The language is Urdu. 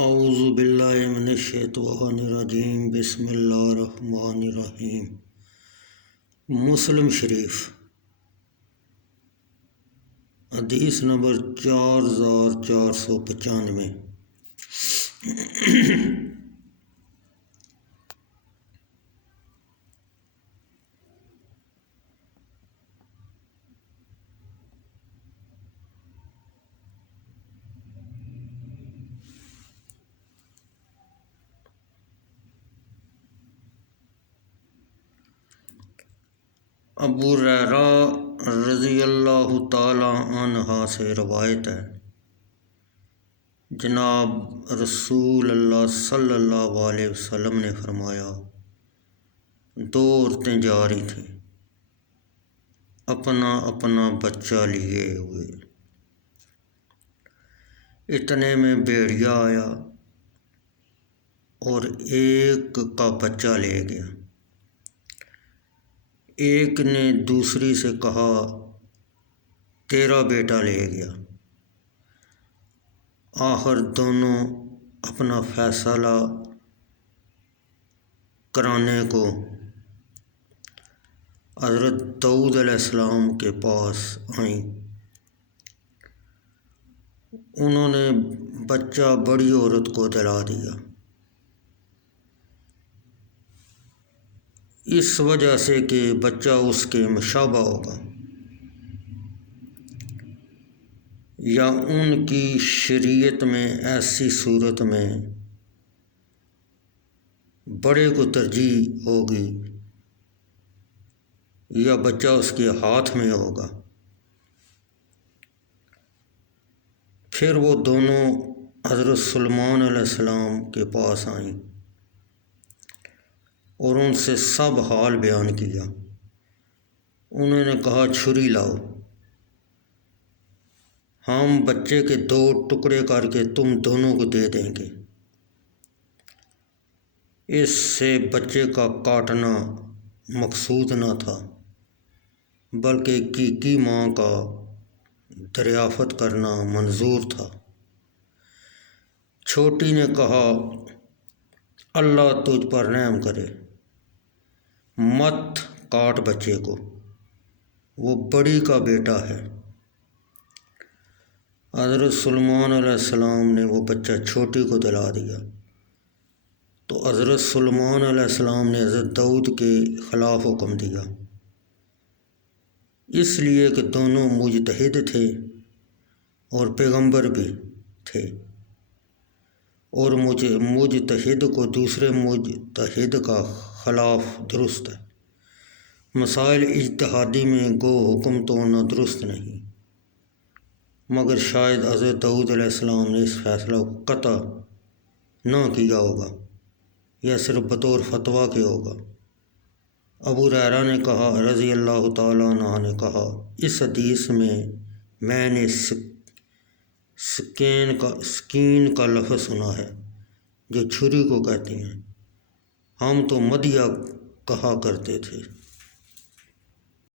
اعوذ باللہ من الشیطان الرجیم بسم اللہ الرحمن الرحیم۔ مسلم شریف حدیث نمبر 4495۔ ابو ہریرہ رضی اللہ تعالی عنہ سے روایت ہے، جناب رسول اللہ صلی اللہ علیہ وسلم نے فرمایا، دو عورتیں جا رہی تھیں اپنا اپنا بچہ لیے ہوئے۔ اتنے میں بھیڑیا آیا اور ایک کا بچہ لے گیا۔ ایک نے دوسری سے کہا تیرا بیٹا لے گیا۔ آخر دونوں اپنا فیصلہ کرانے کو حضرت داؤد علیہ السلام کے پاس آئیں۔ انہوں نے بچہ بڑی عورت کو دلا دیا، اس وجہ سے کہ بچہ اس کے مشابہ ہوگا، یا ان کی شریعت میں ایسی صورت میں بڑے کو ترجیح ہوگی یا بچہ اس کے ہاتھ میں ہوگا۔ پھر وہ دونوں حضرت سلیمان علیہ السلام کے پاس آئیں اور ان سے سب حال بیان کیا۔ انہوں نے کہا چھری لاؤ، ہم بچے کے 2 ٹکڑے کر کے تم دونوں کو دے دیں گے۔ اس سے بچے کا کاٹنا مقصود نہ تھا، بلکہ حقیقی ماں کا دریافت کرنا منظور تھا۔ چھوٹی نے کہا اللہ تجھ پر رحم کرے، مت کاٹ بچے کو، وہ بڑی کا بیٹا ہے۔ حضرت سلیمان علیہ السلام نے وہ بچہ چھوٹی کو دلا دیا، تو حضرت سلیمان علیہ السلام نے حضرت داؤد کے خلاف حکم دیا، اس لیے کہ دونوں مجتہد تھے اور پیغمبر بھی تھے، اور مجتہد کو دوسرے مجتہد کا خلاف درست ہے۔ مسائل اجتہادی میں گو حکم توڑنا درست نہیں، مگر شاید حضرت داؤد علیہ السلام نے اس فیصلہ کو قطع نہ کیا ہوگا، یا صرف بطور فتویٰ کے ہوگا۔ ابو ہریرہ نے کہا رضی اللہ تعالیٰ عنہ نے کہا، اس حدیث میں نے سکین کا لفظ سنا ہے جو چھری کو کہتے ہیں، ہم تو مدیہ کہا کرتے تھے۔